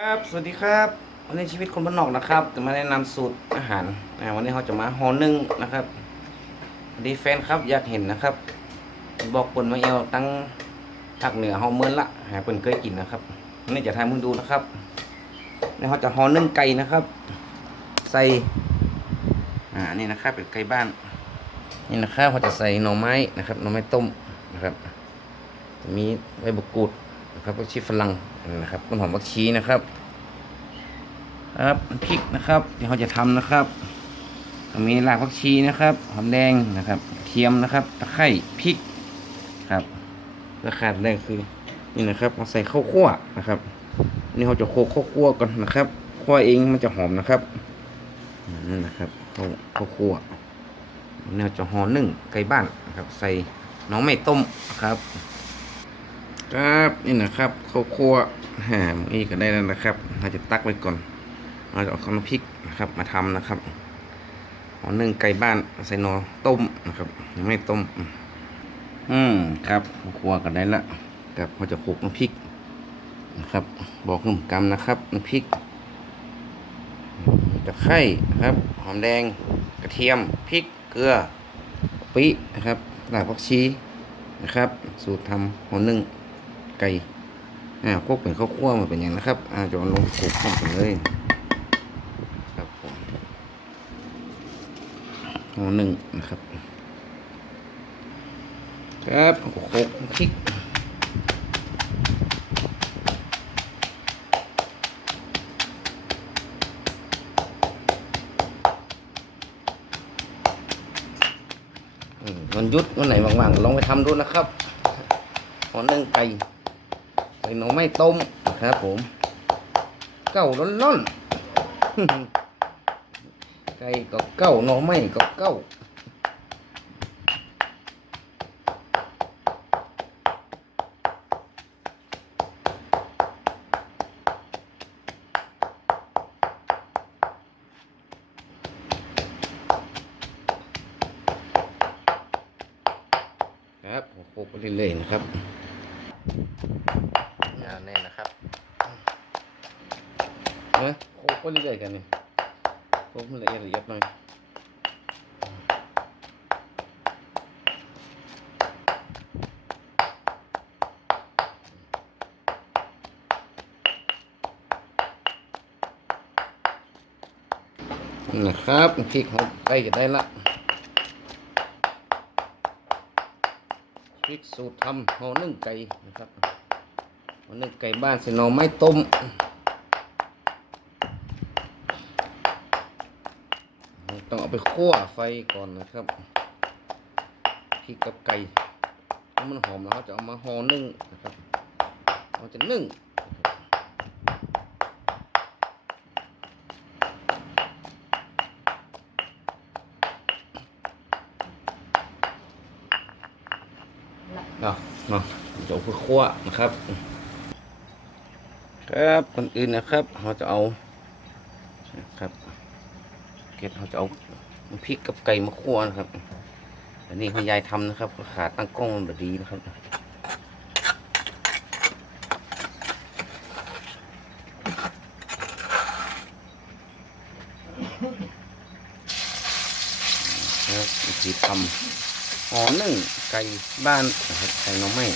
ครับ สวัสดีครับวันนี้ชีวิตคนบ้านนอกนะครับจะมาแนะนำสูตรอาหารนะวันนี้เราจะมาห่อนึ่งนะครับดีแฟนครับอยากเห็นนะครับ บอกปนมาเอวตั้งภาคเหนือเฮาเมินละหาเปินเคยกินนะครับวันนี้จะทำมึงดูนะครับนี่เราจะห่อนึ่งไก่นะครับ ใส่อ่านี่นะครับเป็นไก่บ้านนี่นะครับเราจะใส่หน่อไม้นะครับหน่อไม้ต้มนะครับ จะมีใบบุกูด นะครับผักชีฝรั่งนะครับต้นหอมผักชีนะครับ ครับพริกนะครับที่เขาจะทำนะครับมีรากผักชีนะครับหอมแดงนะครับเทียมนะครับตะไคร้พริกครับราคาแรกคือนี่นะครับเอาใส่ข้าวคั่วนะครับ นี่เขาจะโขลกข้าวคั่วก่อนนะครับคั่วเองมันจะหอมนะครับอืมนะครับข้าวข้าวคั่วนี่เราจะห่อนึ่งไก่บ้านนะครับ ใส่น้องไม่ต้มนะครับ ครับนี่นะครับข้าวคั่วแหมนี่ก็ได้แล้วนะครับเราจะตักไว้ก่อนเราจะเอาข้าวพริกนะครับ มาทำนะครับเอานึ่งไก่บ้านใส่นอต้มนะครับยังไม่ต้ม อืมครับข้าวคั่วก็ได้ละครับเราจะโขกน้ำพริกนะครับ บอกหนุ่มกำนะครับน้ำพริกตะไคร้นะครับหอมแดงกระเทียมพริกเกลือปินะครับรากผักชีนะครับ สูตรทำหัวนึ่ง ไก่อ่าโคกเป็นข้าวคั่วมาเป็นอย่างนะครับอ่าจะเอาลงโขลกพร้อมกันเลยครับผมหัวหนึ่งนะครับ ครับโขลกพริกมวันยุดวันไหนว่างๆลองไปทำดูนะครับหัวหนึ่งไก่ ใส่หน่อไม้ต้มครับผม เก้าร้นร้นๆไก่ก็เก้าหน่อไม้ก็เก้าครับโขกไปเรื่อยๆนะครับ แน่นะครับเฮ้ยโคกเรื่อยๆกันนี่โคกมันละเอียดละเอียดหน่อยนะครับพริกเขาใกล้จะได้ละพริกสูตรทำห่อนึ่งไก่นะครับ วันนี้ไก่บ้านส่หน่อไม้ต้มต้องเอาไปคั่วไฟก่อนนะครับพริกกับไก่ถ้ามันหอมแล้วจะเอามาห่อนึ่งนะครับเราจะนึ่งเนาะเนาะเดี๋ยวเอาไปคั่วนะครับ ครับคนอื่นนะครับเราจะเอานะครับเก็บเราจะเอาพริกกับไก่มาคั่วนะครับ อันนี้คุณยายทำนะครับ ก็ขาตั้งกล้องแบบดีนะครับครับวิธีทำห่อนึ่งไก่บ้านนะครับไก่น้องไม้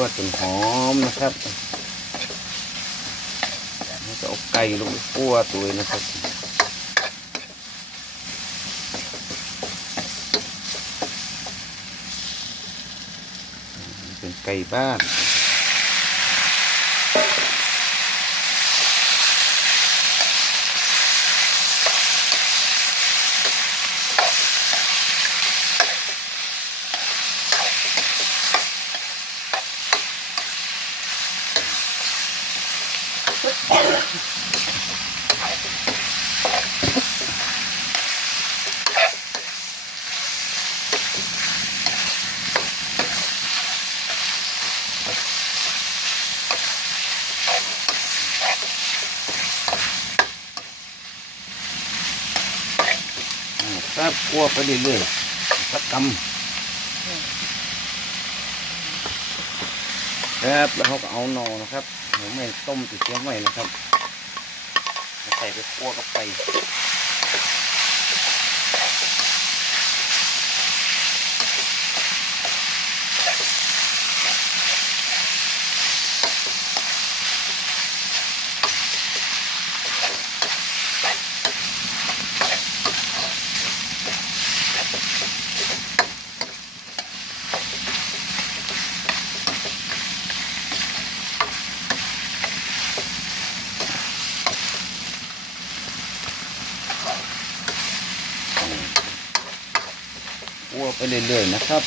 วจนหอมนะครับจะเอาไก่ลงไปคั่วตัวนะครับเป็นไก่บ้าน เครับคั่วไปเรื่อยๆสักกำครับแล้วเขาก็เอาหนอนะครับหนูไม่ต้มติดเชื้อไว้นะครับใส่ไปคั่วกับไป ไปเรื่อยๆนะครับ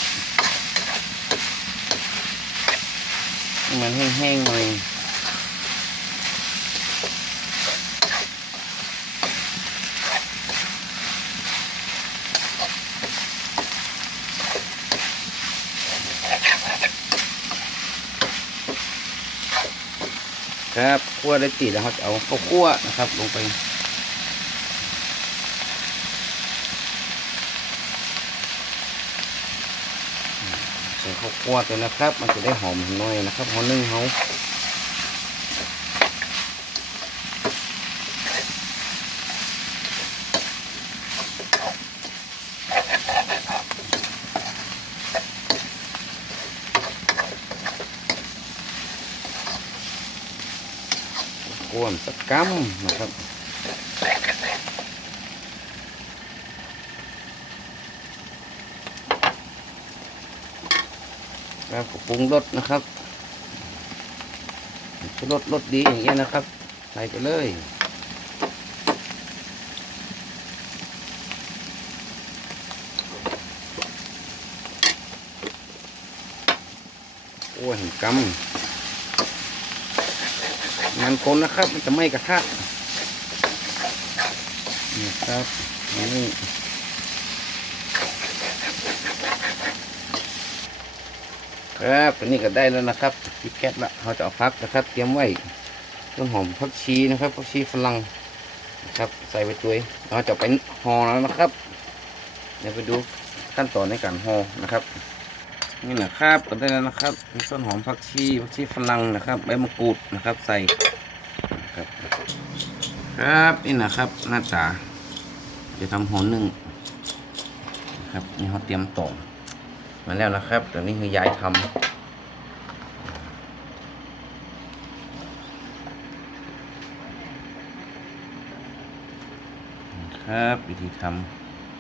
มันแห้งๆหน่อยครับคั่วได้ติดแล้วครับเอาข้าวคั่วนะครับ ลงไป ใส่ข้าวคั่วตัวนะครับ มันจะได้หอมหน่อยนะครับหอมนึ่งเขากวนสักกัมนะครับ แล้วก็ปรุงรสนะครับชูรสรสดีอย่างเงี้ยนะครับ ใส่ไปเลยโอ้ยเห็นกำงานคนนะครับ มันจะไม้กระทะนี่ครับนี่ ครับอันนี้ก็ได้แล้วนะครับพริกแก๊สละเราจะเอาพักนะครับเตรียมไว้ต้นหอมผักชีนะครับผักชีฝรั่งนะครับใส่ไปตัวเราจะไปห่อแล้วนะครับเดี๋ยวไปดูขั้นตอนในการห่อนะครับ นี่นะครับก็ได้แล้วนะครับมีต้นหอมผักชีผักชีฝรั่งนะครับใบมะกรูดนะครับใส่ครับครับนี่นะครับหน้าตาจะทำห่อหนึ่งครับนี่เขาเตรียมต่อ มาแล้วนะครับตัวนี้คือยายทำครับ วิธีท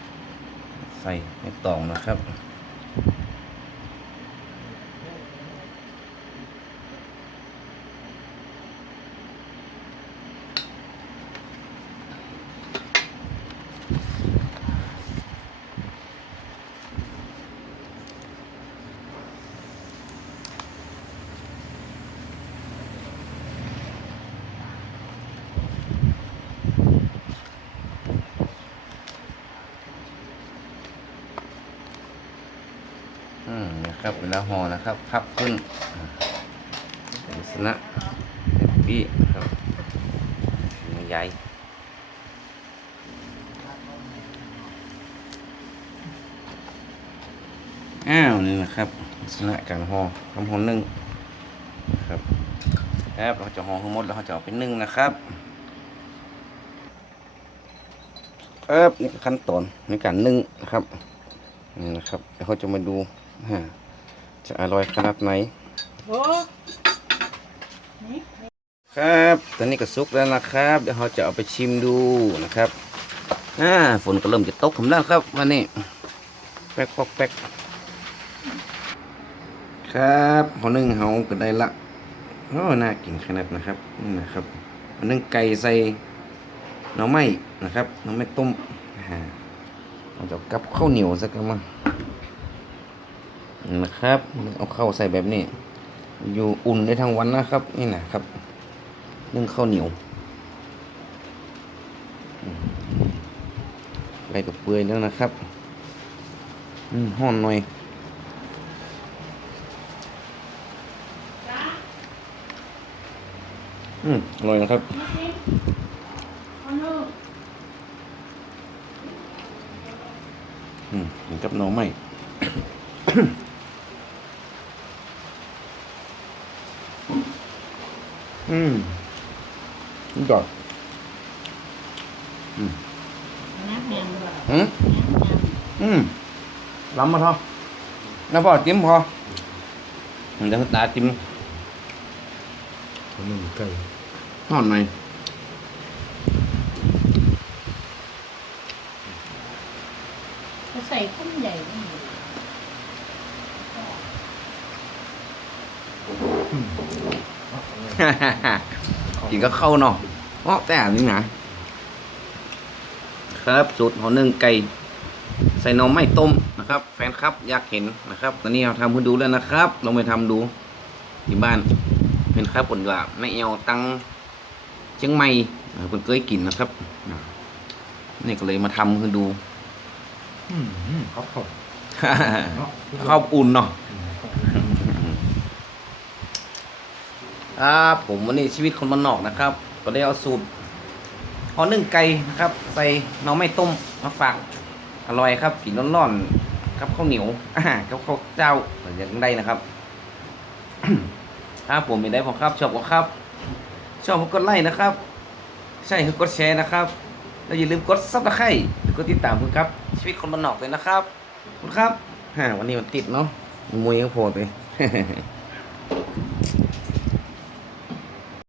ำใส่ในตองนะครับ ครับเวลาห่อนะครับ พับขึ้นลักษณะแบบี้ครับมันใหญ่อ้าวนี่นะครับลักษณะการห่อทำห่อนึ่งนะครับครับเราจะห่อทั้งหมดแล้วเราจะเอาไปนึ่งนะครับเอ๊บนี่ขั้นตอนในการนึ่งนะครับนี่นะครับเดี๋ยวเขาจะมาดูฮะ จะอร่อยขนาดไหนโอ้นี่ครับ ตอนนี้ก็สุกแล้วนะครับ เดี๋ยวเราจะเอาไปชิมดูนะครับอ่าฝนก็เริ่มจะตกผมแล้วครับวันนี้ แป๊กปอกแป๊กครับพอนึ่งเฮาก็ได้ละโอ้น่ากินขนาดนะครับนี่นะครับพอนึ่งไก่ใส่หน่อไม้นะครับหน่อไม้ต้มอ่าเราจะกับข้าวเหนียวสักกระมัง นะครับ เอาข้าวใส่แบบนี้ อยู่อุ่นได้ทั้งวันนะครับ นี่นะครับนึ่งข้าวเหนียวไปกับเปื่อยแล้วนะครับอืมห่อนหน่อยอืมอร่อยนะครับอืมกินกับน้องใหม่ อืมนี่ก่อนอืมน้ำแห้งอืมน้ำแห้งอืมล้ำมาทอน้าพ่อจิ้มพอเดี๋ยวตาจิ้มเขานึ่งไก่ทอดหน่อยก็ใส่ข้นใหญ่นี่ กินก็เข้าเนาะอ๋อแต่อันนี้นะครับสูตรของหนึ่งไก่ใส่หนมไม่ต้มนะครับ แฟนครับอยากเห็นนะครับตอนนี้เราทำให้ดูแล้วนะครับลองไปทำดูที่บ้านเป็นครับผลว่าไม่เอาตังเชียงใหม่เออเพิ่นเคยกินนะครับอ่านี่ก็เลยมาทำให้ดูอืมอืมครับผมเนาะข้าวอุ่นเนาะ อืม ครับผมวันนี้ชีวิตคนบ้านนอกนะครับ ก็ได้เอาสูตรเอานึ่งไก่นะครับ ใส่น้องไม่ต้มมาฝากอร่อยครับกินร้อนๆกับข้าวเหนียวอ่ากับข้าวเจ้าอย่างได้นะครับถ้าผมม่ได้ผมครับชอบก็ครับ ชอบก็กดไลค์นะครับ ใช่คือกดแชร์นะครับแล้วอย่าลืมกดซับสไครต์หรือกดติดตามคุณครับ ชีวิตคนบ้านนอกเลยนะครับขอบคุณครับฮ่าวันนี้มันติดเนาะมวยก็โผล่ไป